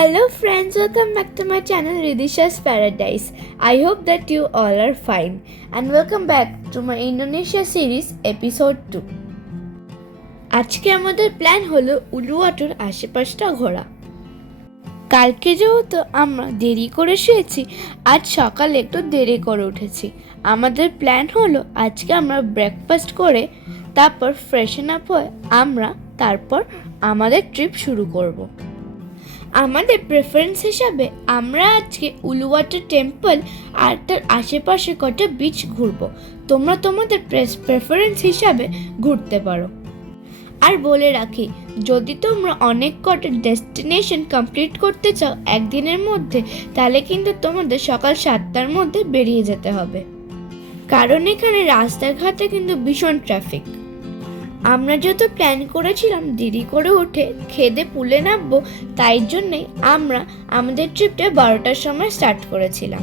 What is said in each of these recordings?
Hello friends, welcome back to my channel Ridisha's Paradise. I hope that you all are fine and welcome back to my Indonesia series episode 2. আজকে আমাদের plan হলো উলুয়াটুর আশেপাশটা ঘোরা। কালকে যেহেতু আমরা দেরি করে শুয়েছি, আজ সকালে একটু দেরি করে উঠেছি। আমাদের প্ল্যান হলো আজকে আমরা ব্রেকফাস্ট করে তারপর ফ্রেশন আপ হয়ে আমরা তারপর আমাদের ট্রিপ শুরু করব। আমাদের প্রেফারেন্স হিসাবে আমরা আজকে উলুওয়াটার টেম্পল আর তার আশেপাশে কটা বিচ ঘুরবো। তোমরা তোমাদের প্রেফারেন্স হিসাবে ঘুরতে পারো। আর বলে রাখি, যদি তোমরা অনেক কটা ডেস্টিনেশন কমপ্লিট করতে চাও একদিনের মধ্যে, তাহলে কিন্তু তোমাদের সকাল 7টার মধ্যে বেরিয়ে যেতে হবে, কারণ এখানে রাস্তাঘাটে কিন্তু ভীষণ ট্রাফিক। আমরা যত প্ল্যান করেছিলাম দেরি করে উঠে খেদে পুলে নামবো, তাই জন্যই আমরা আমাদের ট্রিপটা 12টার সময় স্টার্ট করেছিলাম।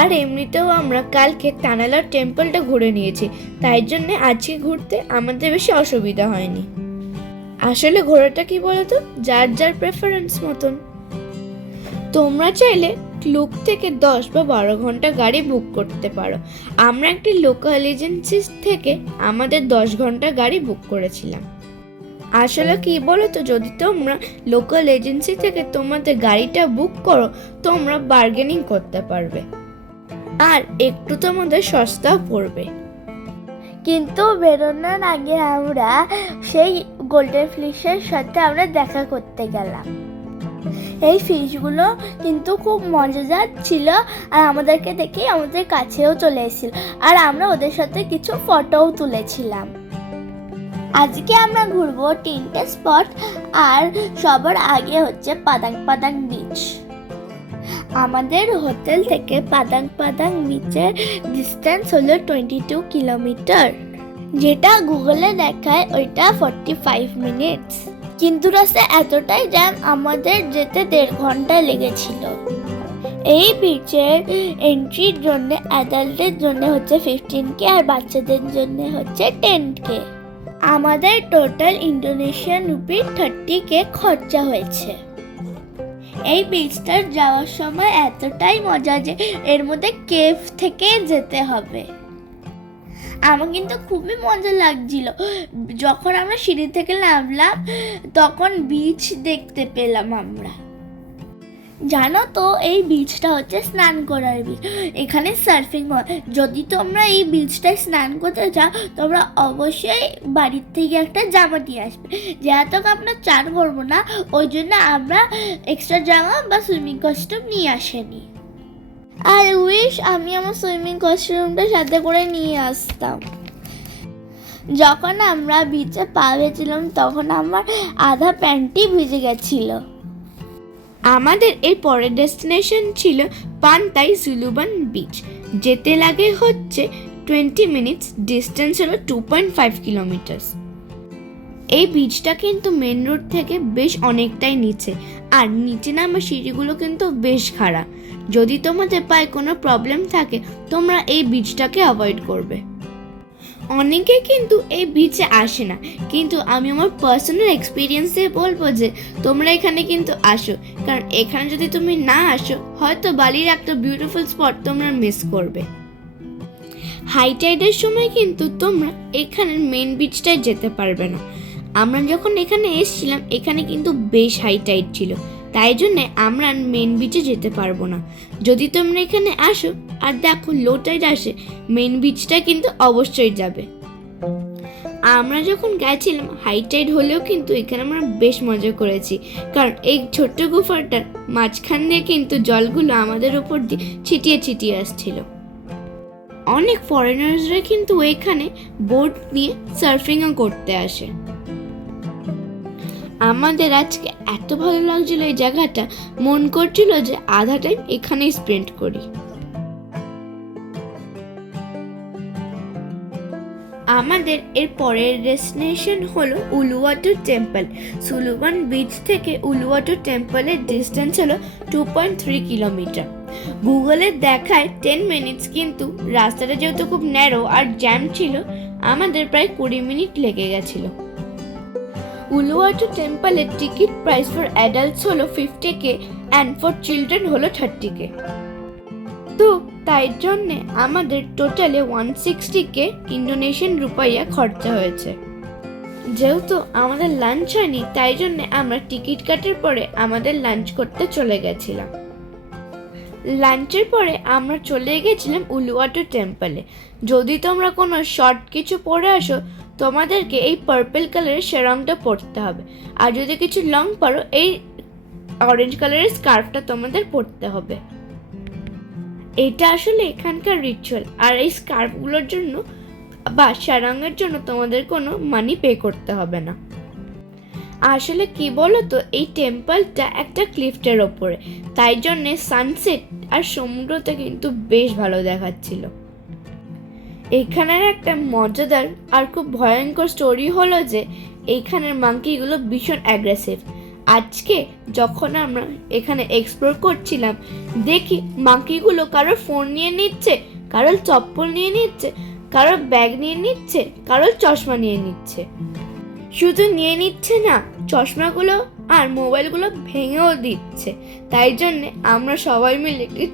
আর এমনিতেও আমরা কালকে টানালার টেম্পলটা ঘুরে নিয়েছি, তাই জন্যে আজকে ঘুরতে আমাদের বেশি অসুবিধা হয়নি। আসলে ঘোরাটা কি বলতো, যার যার প্রেফারেন্স মতন। তোমরা চাইলে ক্লুক থেকে 10 বা 12 ঘন্টা গাড়ি বুক করতে পারো। আমরা একটি লোকাল এজেন্সি থেকে আমাদের 10 ঘন্টা গাড়ি বুক করেছিলাম। আসলে কি বলতো, যদি তোমরা লোকাল এজেন্সি থেকে তোমাদের গাড়িটা বুক করো, তোমরা বার্গেনিং করতে পারবে আর একটু তোমাদের সস্তাও পড়বে। কিন্তু বেরোনোর আগে আমরা সেই গোল্ডেন ফিশের সাথে আমরা দেখা করতে গেলাম। এই ফিশগুলো কিন্তু খুব মজাদার ছিল আর আমাদেরকে দেখে আমাদের কাছেও চলে এসেছিল, আর আমরা ওদের সাথে কিছু ফটোও তুলেছিলাম। আজকে আমরা ঘুরবো 3টে স্পট, আর সবার আগে হচ্ছে পাদাং পাদাং বিচ। আমাদের হোটেল থেকে পাদাং পাদাং বিচের ডিস্টেন্স হলো 22 কিলোমিটার, যেটা গুগলে দেখায় ওইটা 45 মিনিটস। কিন্তু রাস্তায় এতটাই জ্যাম, আমাদের যেতে 1.5 ঘন্টা লেগেছিল। এই বিচের এন্ট্রির জন্য অ্যাডাল্টের জন্য হচ্ছে 15K আর বাচ্চাদের জন্য হচ্ছে 10K। আমাদের টোটাল ইন্দোনেশিয়ান রুপি 30K খরচা হয়েছে। এই বিচটার যাওয়ার সময় এতটাই মজা যে এর মধ্যে কেভ থেকে যেতে হবে। আমার কিন্তু খুবই মজা লাগছিল। যখন আমরা সিঁড়ি থেকে নামলাম তখন বিচ দেখতে পেলাম আমরা। জানো তো, এই বিচটা হচ্ছে স্নান করার বিচ। এখানে সার্ফিং হয়। যদি তোমরা এই বিচটায় স্নান করতে চাও, তোমরা অবশ্যই বাড়ির থেকে একটা জামা নিয়ে আসবে। যেহেতু আমরা চান করবো না, ওই জন্য আমরা এক্সট্রা জামা বা সুইমিং কস্টিউম নিয়ে আসেনি। আর উইশ আমি আমার সুইমিং কস্টিউমটা সাথে করে নিয়ে আসতাম। যখন আমরা বিচে পা ভেজেছিলাম তখন আমার আধা প্যান্টই ভিজে গেছিল। আমাদের এর পরের ডেস্টিনেশন ছিল পান্তাই জুলুবান বিচ। যেতে লাগে হচ্ছে 20 মিনিটস, ডিস্টেন্স হলো 2.5 কিলোমিটার। এই বিচটা কিন্তু মেন রোড থেকে বেশ অনেকটাই নিচে, আর নিচে নামার সিঁড়িগুলো কিন্তু বেশ খাড়া। যদি তোমাদের পায়ে কোনো প্রবলেম থাকে, তোমরা এই বিচটাকে অ্যাভয়েড করবে। অনেকে কিন্তু এই বিচে আসে না, কিন্তু আমি আমার পার্সোনাল এক্সপিরিয়েন্স দিয়ে বলবো যে তোমরা এখানে কিন্তু আসো, কারণ এখানে যদি তুমি না আসো, হয়তো বালির একটা বিউটিফুল স্পট তোমরা মিস করবে। হাই টাইডের সময় কিন্তু তোমরা এখানের মেন বিচটায় যেতে পারবে না। আমরা যখন এখানে এসেছিলাম, এখানে কিন্তু বেশ হাই টাইড ছিল, তাই জন্যে আমরা মেন বিচে যেতে পারবো না। যদি তোমরা এখানে আসো আর দেখো লো টাইড আসে, মেন বিচটা কিন্তু অবশ্যই যাবে। আমরা যখন গেছিলাম হাই টাইড হলেও কিন্তু এখানে আমরা বেশ মজা করেছি, কারণ এই ছোট্ট গুফাটার মাঝখান দিয়ে কিন্তু জলগুলো আমাদের উপর দিয়ে ছিটিয়ে ছিটিয়ে আসছিল। অনেক ফরেনার্সরা কিন্তু এখানে বোট নিয়ে সার্ফিংও করতে আসে। আমাদের আজকে এত ভালো লাগছিল এই জায়গাটা, মন করছিল যে আধা টাইম এখানেই স্পেন্ড করি। আমাদের এর পরের ডেস্টিনেশন হলো উলুওয়াটু টেম্পল। সুলুবান বিচ থেকে উলুওয়াটু টেম্পলের ডিস্টেন্স হলো 2.3 কিলোমিটার। গুগলে দেখায় 10 মিনিটস, কিন্তু রাস্তাটা যেহেতু খুব ন্যারো আর জ্যাম ছিল, আমাদের প্রায় 20 মিনিট লেগে গেছিল। উলুওয়াটু টেম্পলের টিকিট প্রাইস ফর অ্যাডাল্টস হলো 50K অ্যান্ড ফর চিলড্রেন হলো 30K। তো তাই জন্যে আমাদের টোটালে 160K ইন্দোনেশিয়ান রুপাইয়া খরচা হয়েছে। যেহেতু আমাদের লাঞ্চ হয়নি তাই জন্যে আমরা টিকিট কাটার পরে আমাদের লাঞ্চ করতে চলে গেছিলাম। লাঞ্চের পরে আমরা চলে গেছিলাম উলুওয়াটু টেম্পলে। যদি তোমরা কোনো শর্ট কিছু পরে আসো তোমাদেরকে এই পার্পল কালারের শেরংটা পরতে হবে, আর যদি কিছু লং পরো এই অরেঞ্জ কালারের স্কার্ফটা তোমাদের পরতে হবে। এটা আসলে এখানকার রিচুয়াল, আর এই স্কার্ফগুলোর জন্য বা শেরংয়ের জন্য তোমাদের কোনো মানি পে করতে হবে না। আসলে কি বলো তো, এই টেম্পলটা একটা ক্লিফটের ওপরে, তাই জন্যে সানসেট আর সমুদ্রতে কিন্তু বেশ ভালো দেখাচ্ছিল। এখানের একটা মজাদার আর খুব ভয়ঙ্কর স্টোরি হলো যে এইখানের মাঙ্কিগুলো ভীষণ অ্যাগ্রেসিভ। আজকে যখন আমরা এখানে এক্সপ্লোর করছিলাম দেখি মাঙ্কিগুলো কারোর ফোন নিয়ে নিচ্ছে, কারোর চপ্পল নিয়ে নিচ্ছে, কারোর ব্যাগ নিয়ে নিচ্ছে, কারোর চশমা নিয়ে নিচ্ছে। শুধু নিয়ে নিচ্ছে না, চশমাগুলো আর মোবাইলগুলো ভেঙেও দিচ্ছে। তাই জন্যে আমরা সবাই মিলে একটি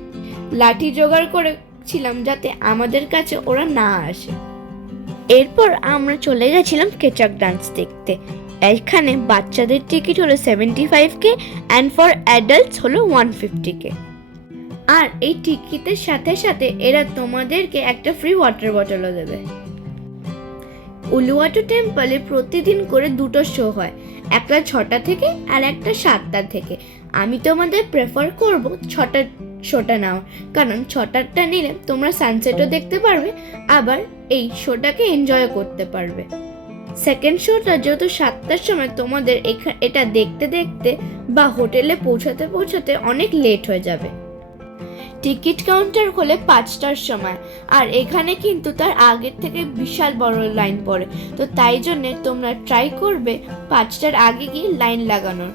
লাঠি জোগাড় করেছিলাম যাতে আমাদের কাছে ওরা না আসে। এরপর আমরা চলে গেছিলাম কেচাক ডান্স দেখতে। এখানে বাচ্চাদের টিকিট হলো 75K অ্যান্ড ফর অ্যাডাল্টস হলো 150K। আর এই টিকিটের সাথে সাথে এরা তোমাদেরকে একটা ফ্রি ওয়াটার বটলও দেবে। উলুওয়াটু টেম্পলে প্রতিদিন করে দুটো শো হয়, একটা 6টা থেকে আর একটা 7টা থেকে। আমি তোমাদের প্রেফার করব 6টার শোটা নাও, কারণ 6টারটা নিলে তোমরা সানসেটও দেখতে পারবে, আবার এই শোটাকে এনজয় করতে পারবে। সেকেন্ড শোটা যেহেতু 7টার সময়, তোমাদের এটা দেখতে দেখতে বা হোটেলে পৌঁছাতে পৌঁছাতে অনেক লেট হয়ে যাবে। টিকিট কাউন্টার খোলে 5টার সময়, আর এখানে কিন্তু তার আগের থেকে বিশাল বড় লাইন পড়ে। তো তাই জন্যে তোমরা ট্রাই করবে 5টার আগে গিয়ে লাইন লাগানোর।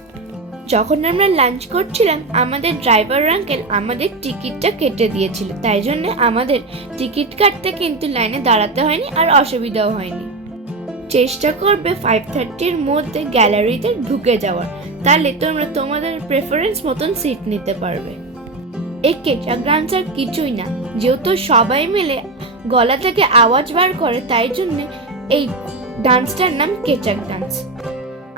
যখন আমরা লাঞ্চ করছিলাম আমাদের ড্রাইভার আঙ্কেল আমাদের টিকিটটা কেটে দিয়েছিল, তাই জন্যে আমাদের টিকিট কাটতে কিন্তু লাইনে দাঁড়াতে হয়নি আর অসুবিধাও হয়নি। চেষ্টা করবে 5:30-র মধ্যে গ্যালারিতে ঢুকে যাওয়ার, তাহলে তোমরা তোমাদের প্রেফারেন্স মতন সিট নিতে পারবে। এই কেচাক ডান্স আর কিছুই না, যেহেতু সবাই মিলে গলা থেকে আওয়াজ বার করে তাই জন্যে এই ডান্সটার নাম কেচাক ডান্স।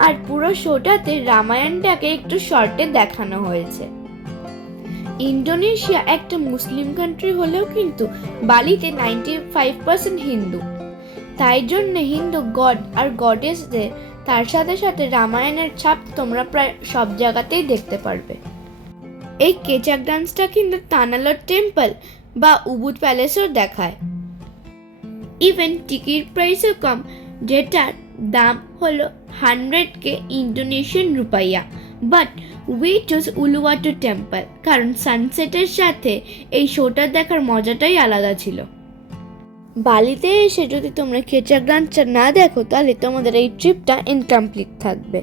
আর পুরো শোটাতে রামায়ণটাকে একটু শর্টে দেখানো হয়েছে। ইন্দোনেশিয়া একটা মুসলিম কান্ট্রি হলেও কিন্তু বালিতে 95% হিন্দু, তাই জন্য হিন্দু গড আর গডেসদের তার সাথে সাথে রামায়ণের ছাপ তোমরা প্রায় সব জায়গাতেই দেখতে পারবে। এই কেচাক ডান্সটা কিন্তু তানালর টেম্পল বা উবুদ প্যালেসও দেখায়। ইভেন টিকিট প্রাইসও কম, যেটার দাম হলো 100K Indonesian rupiah. But we choose Uluwatu temple, কারণ সানসেটের সাথে এই শোটা দেখার মজাটাই আলাদা ছিল। বালিতে এসে যদি তোমরা কেচাক ডান্সটা না দেখো তাহলে তোমাদের এই ট্রিপটা ইনকমপ্লিট থাকবে।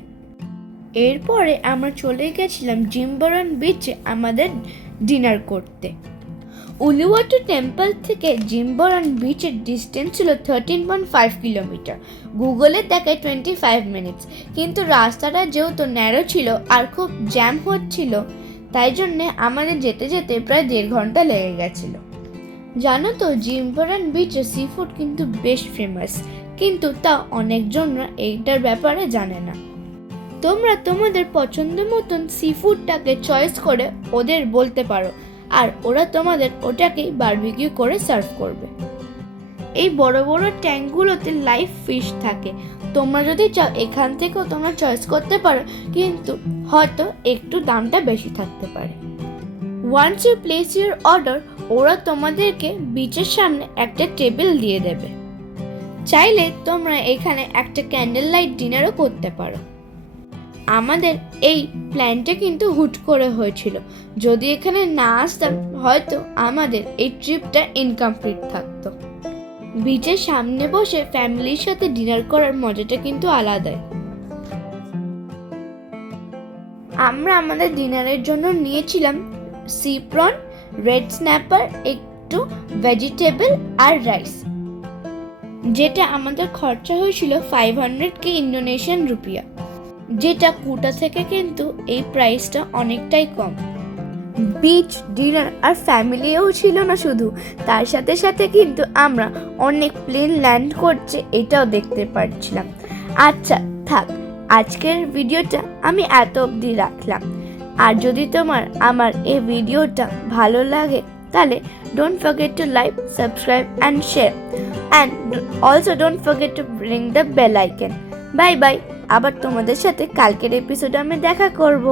এরপরে আমরা চলে গেছিলাম জিম্বরন বিচে আমাদের ডিনার করতে। উলুওয়াটু টেম্পল থেকে জিম্বরন বিচের ডিস্টেন্স ছিল 13.5 কিলোমিটার, গুগলে দেখায় 25 মিনিটস। কিন্তু রাস্তাটা যেহেতু ন্যারো ছিল আর খুব জ্যাম হচ্ছিল, তাই জন্যে আমাদের যেতে যেতে প্রায় 1.5 ঘন্টা লেগে গেছিল। জানো তো জিম্বরন বিচের সি ফুড কিন্তু বেশ ফেমাস, কিন্তু তা অনেকজনরা এইটার ব্যাপারে জানে না। তোমরা তোমাদের পছন্দ মতন সি ফুডটাকে চয়েস করে ওদের বলতে পারো, আর ওরা তোমাদের ওটাকেই বারবিকিউ করে সার্ভ করবে। এই বড় বড় ট্যাঙ্কগুলোতে লাইভ ফিশ থাকে, তোমরা যদি চাও এখান থেকেও তোমরা চয়েস করতে পারো, কিন্তু হয়তো একটু দামটা বেশি থাকতে পারে। Once you place your order, ওরা তোমাদেরকে বিচের সামনে একটা টেবিল দিয়ে দেবে। চাইলে তোমরা এখানে একটা ক্যান্ডেল লাইট ডিনারও করতে পারো। আমাদের এই প্ল্যানটা কিন্তু হুট করে হয়েছিল, যদি এখানে না আসতাম হয়তো আমাদের এই ট্রিপটা ইনকমপ্লিট থাকতো। বিচের সামনে বসে ফ্যামিলির সাথে ডিনার করার মজাটা কিন্তু আলাদাই। আমরা আমাদের ডিনারের জন্য নিয়েছিলাম সি প্রন, রেড স্ন্যাপার, একটু ভেজিটেবল আর রাইস, যেটা আমাদের খরচা হয়েছিল 500K ইন্দোনেশিয়ান রুপিয়া। যেটা কুটা থেকে কিন্তু এই প্রাইসটা অনেকটাই কম। বিচ ডিনার আর ফ্যামিলিও ছিল না শুধু, তার সাথে সাথে কিন্তু আমরা অনেক প্লেন ল্যান্ড করছে এটাও দেখতে পাচ্ছিলাম। আচ্ছা থাক, আজকের ভিডিওটা আমি এত অবধি রাখলাম। আর যদি তোমার আমার এই ভিডিওটা ভালো লাগে তাহলে don't forget to like, subscribe and share, and also don't forget to ring the bell icon. Bye bye, আবার তোমাদের সাথে কালকের এপিসোডে আমি দেখা করব।